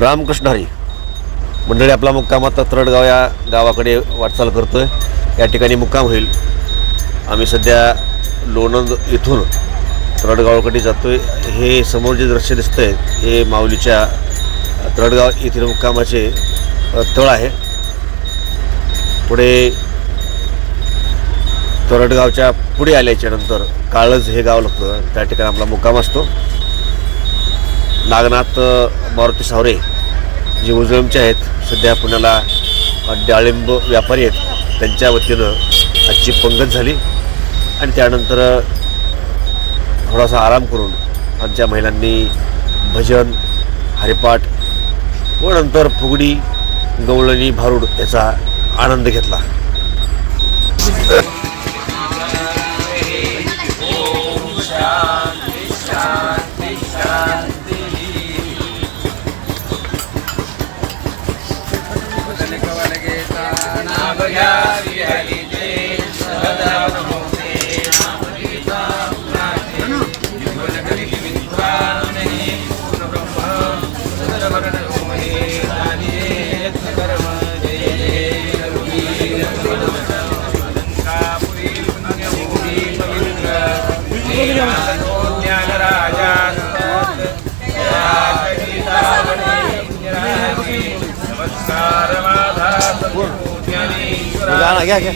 रामकृष्ण हरी मंडळी, आपला मुक्काम आता तरडगाव या गावाकडे वाटचाल करतो आहे. या ठिकाणी मुक्काम होईल. आम्ही सध्या लोणंद इथून तरडगावाकडे जातो आहे. हे समोर जे दृश्य दिसतं आहे हे माऊलीच्या तरडगाव येथील मुक्कामाचे तळ आहे. पुढे तरडगावच्या पुढे आल्याच्या नंतर काळज हे गाव लागतं, त्या ठिकाणी आपला मुक्काम असतो. नागनाथ मारुती सावरे जे उजळमचे आहेत, सध्या पुण्याला डाळिंब व्यापारी आहेत, त्यांच्या वतीनं आजची पंगत झाली आणि त्यानंतर थोडासा आराम करून आमच्या महिलांनी भजन, हरिपाठ व नंतर फुगडी, गवळणी, भारूड याचा आनंद घेतला. घ्या घ्या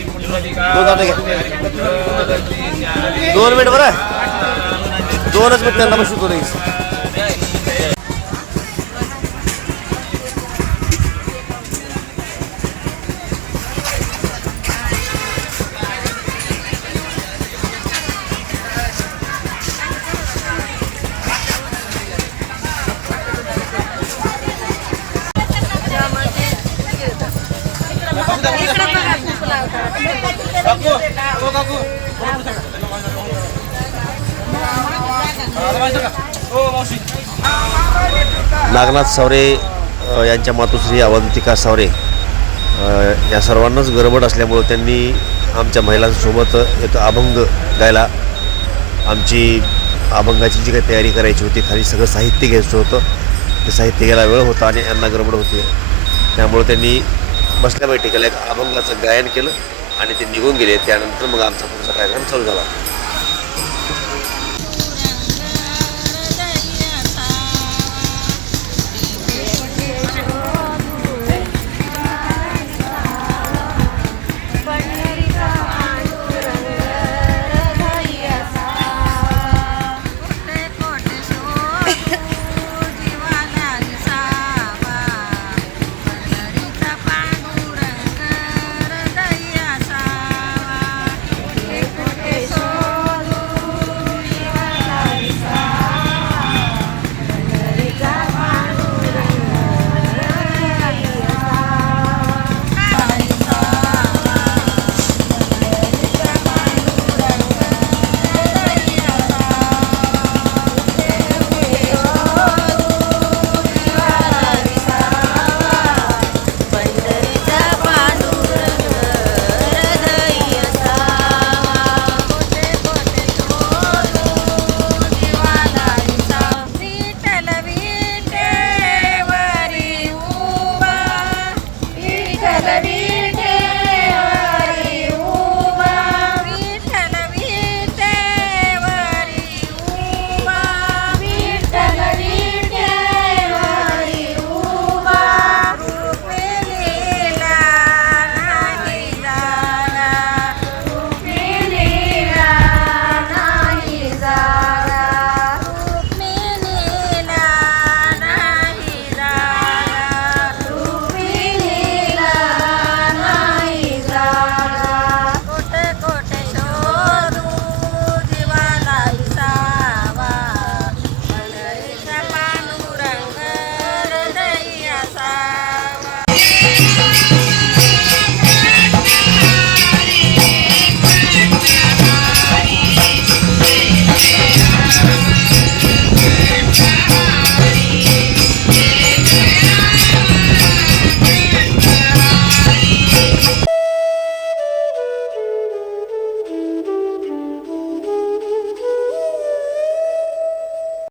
2 मिनिट बरं, 2च मिनिट त्यांना बसू तो. नागनाथ सावरे यांच्या मातोश्री अवंतिका सावरे या सर्वांनाच गडबड असल्यामुळं त्यांनी आमच्या महिलांसोबत एक अभंग गायला. आमची अभंगाची जी काही तयारी करायची होती, खाली सगळं साहित्य घ्यायचं होतं, ते साहित्य घ्यायला वेळ होता आणि यांना गडबड होती. त्यामुळे त्यांनी बसल्या बैठकीला एक अभंगाचं गायन केलं आणि ते निघून गेले. त्यानंतर मग आमचा पुढचा कार्यक्रम चालू झाला.